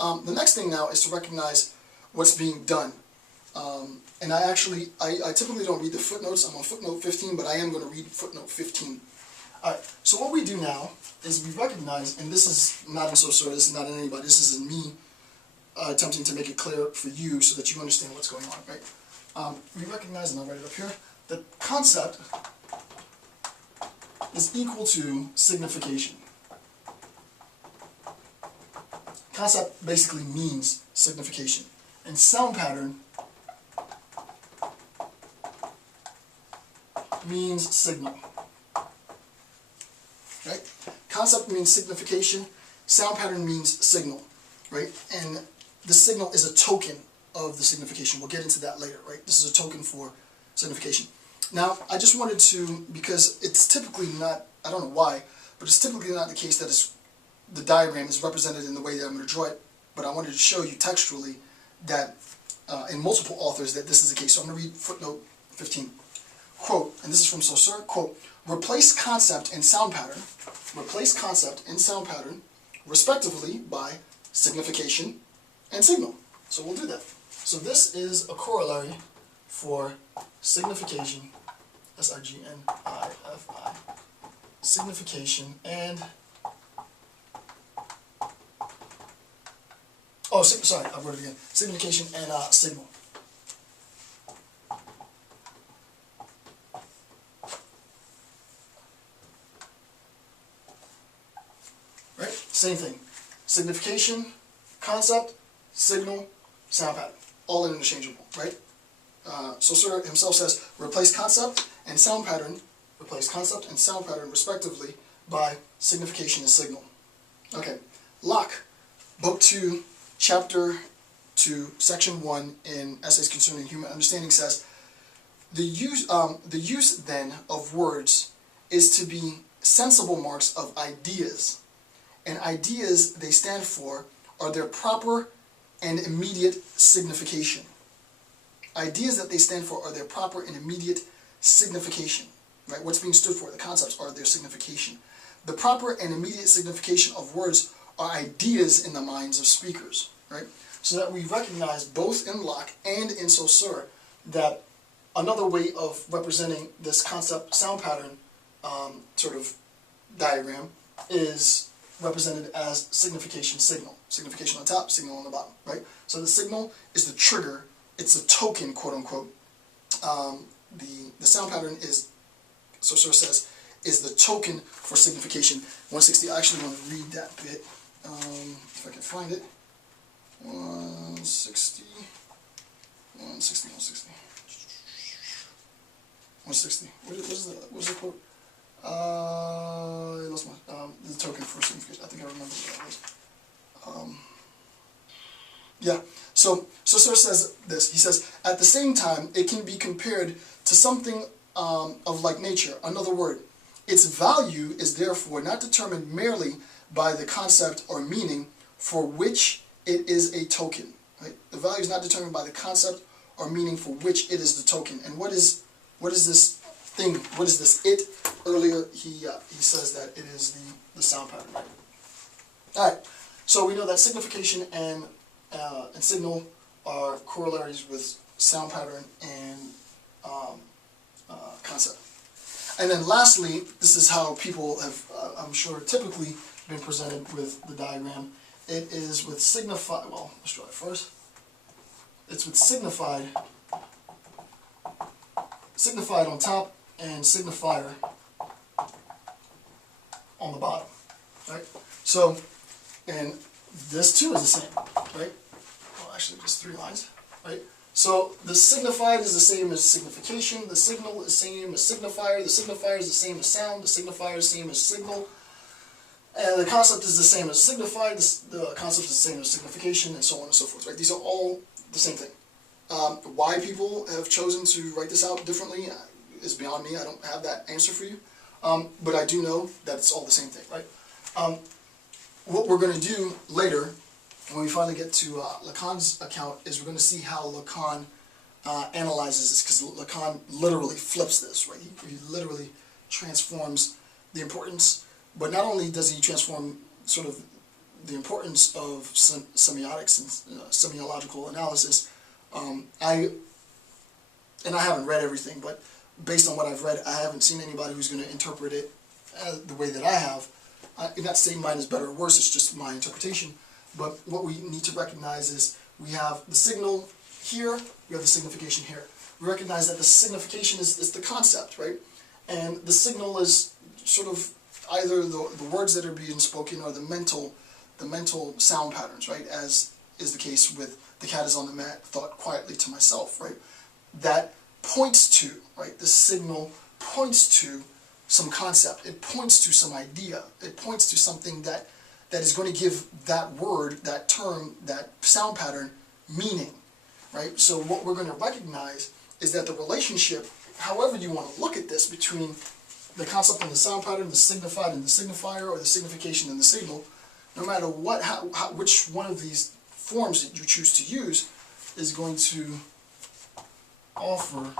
The next thing now is to recognize what's being done. And I typically don't read the footnotes. I'm on footnote 15, but I am going to read footnote 15. Alright, so what we do now is we recognize, and this is not in Saussure, this is not in anybody, this is in me attempting to make it clear for you so that you understand what's going on, right? We recognize, and I'll write it up here, that concept is equal to signification. Concept basically means signification. And sound pattern means signal. Right? Concept means signification, sound pattern means signal, right? And the signal is a token of the signification. We'll get into that later, right? This is a token for signification. Now, I just wanted to, because it's typically not, I don't know why, but it's typically not the case that the diagram is represented in the way that I'm going to draw it, but I wanted to show you textually that in multiple authors that this is the case. So I'm going to read footnote 15. Quote, and this is from Saussure, quote, replace concept and sound pattern, respectively by signification and signal. So we'll do that. So this is a corollary for signification, S-I-G-N-I-F-I, signification and, oh, sorry, I wrote it again, signification and signal. Right? Same thing. Signification, concept, signal, sound pattern. All interchangeable, right? Saussure himself says, replace concept and sound pattern, respectively, by signification and signal. Okay. Locke, Book 2, Chapter 2, Section 1 in Essays Concerning Human Understanding says, the use then of words is to be sensible marks of ideas. And ideas they stand for are their proper and immediate signification. Ideas that they stand for are their proper and immediate signification. Right? What's being stood for, the concepts are their signification. The proper and immediate signification of words are ideas in the minds of speakers. Right? So that we recognize both in Locke and in Saussure that another way of representing this concept sound pattern sort of diagram is represented as signification signal. Signification on top, signal on the bottom, right? So the signal is the trigger, it's a token, quote unquote. The sound pattern is, Saussure says, is the token for signification. 160, I actually want to read that bit, if I can find it. 160, 160. What is the quote? I lost my, the token for signification. I think I remember what that was. Yeah, so Saussure says this. He says, at the same time, it can be compared to something of like nature. Another word, its value is therefore not determined merely by the concept or meaning for which it is a token. Right? The value is not determined by the concept or meaning for which it is the token. And what is this thing? What is this it? Earlier he says that it is the sound pattern. Right? All right. So we know that signification and signal are corollaries with sound pattern and concept. And then lastly, this is how people have, I'm sure, typically been presented with the diagram. It is with signified, well, let's try it first. It's with signified on top and signifier on the bottom, right? So, and this too is the same, right? Well, actually, just 3 lines, right? So the signified is the same as signification, the signal is the same as signifier, the signifier is the same as sound, the signifier is the same as signal, and the concept is the same as signified, the concept is the same as signification, and so on and so forth, right? These are all the same thing. Why people have chosen to write this out differently is beyond me. I don't have that answer for you. But I do know that it's all the same thing, right? What we're going to do later, when we finally get to Lacan's account, is we're going to see how Lacan analyzes this, because Lacan literally flips this, right? He literally transforms the importance, but not only does he transform sort of the importance of semiotics and semiological analysis, I haven't read everything, but based on what I've read, I haven't seen anybody who's going to interpret it the way that I have. And not saying mine is better or worse, it's just my interpretation. But what we need to recognize is we have the signal here, we have the signification here. We recognize that the signification is the concept, right? And the signal is sort of either the words that are being spoken or the mental sound patterns, right? As is the case with the cat is on the mat, thought quietly to myself, right? That points to, right? The signal points to some concept. It points to some idea. It points to something that is going to give that word, that term, that sound pattern meaning, right? So what we're going to recognize is that the relationship, however you want to look at this, between the concept and the sound pattern, the signified and the signifier, or the signification and the signal, no matter what, which one of these forms that you choose to use is going to offer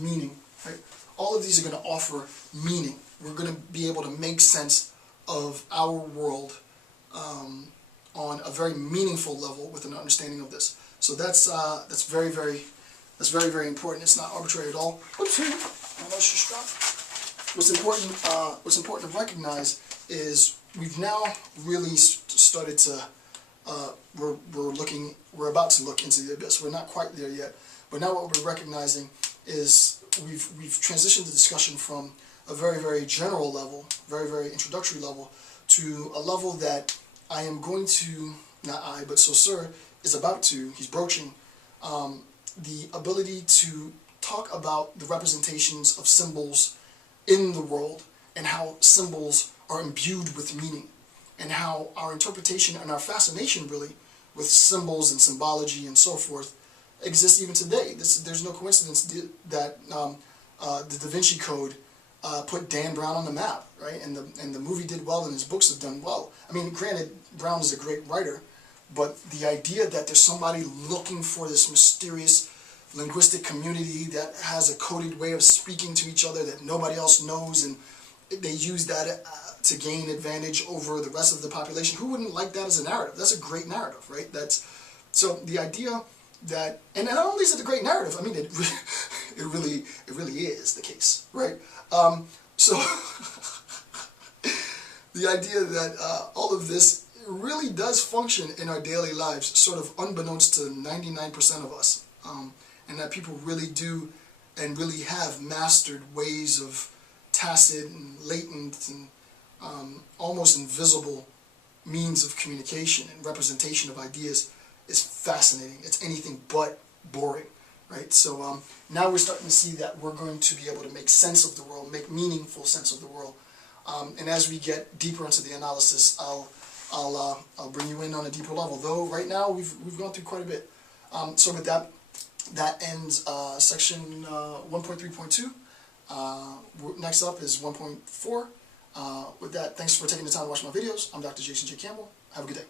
meaning, right? All of these are going to offer meaning. We're going to be able to make sense of our world on a very meaningful level with an understanding of this. So that's very, very important. It's not arbitrary at all. Oops, almost just dropped. What's important to recognize is we've now really started to we're about to look into the abyss. We're not quite there yet, but now what we're recognizing is we've transitioned the discussion from a very, very general level, very, very introductory level, to a level that I am going to, not I, but Saussure is about to, he's broaching, the ability to talk about the representations of symbols in the world and how symbols are imbued with meaning, and how our interpretation and our fascination really with symbols and symbology and so forth exists even today. There's no coincidence that the Da Vinci Code put Dan Brown on the map, right? And the movie did well, and his books have done well. I mean, granted, Brown is a great writer, but the idea that there's somebody looking for this mysterious linguistic community that has a coded way of speaking to each other that nobody else knows, and they use that to gain advantage over the rest of the population. Who wouldn't like that as a narrative? That's a great narrative, right? So the idea that, and not only is it a great narrative, I mean, it really is the case, right? So the idea that all of this really does function in our daily lives, sort of unbeknownst to 99% of us, and that people really do and really have mastered ways of tacit and latent and almost invisible means of communication and representation of ideas is fascinating. It's anything but boring, right? So now we're starting to see that we're going to be able to make sense of the world, make meaningful sense of the world. And as we get deeper into the analysis, I'll bring you in on a deeper level. Though right now we've gone through quite a bit. So with that ends section 1.3.2. Next up is 1.4. With that, thanks for taking the time to watch my videos. I'm Dr. Jason J. Campbell. Have a good day.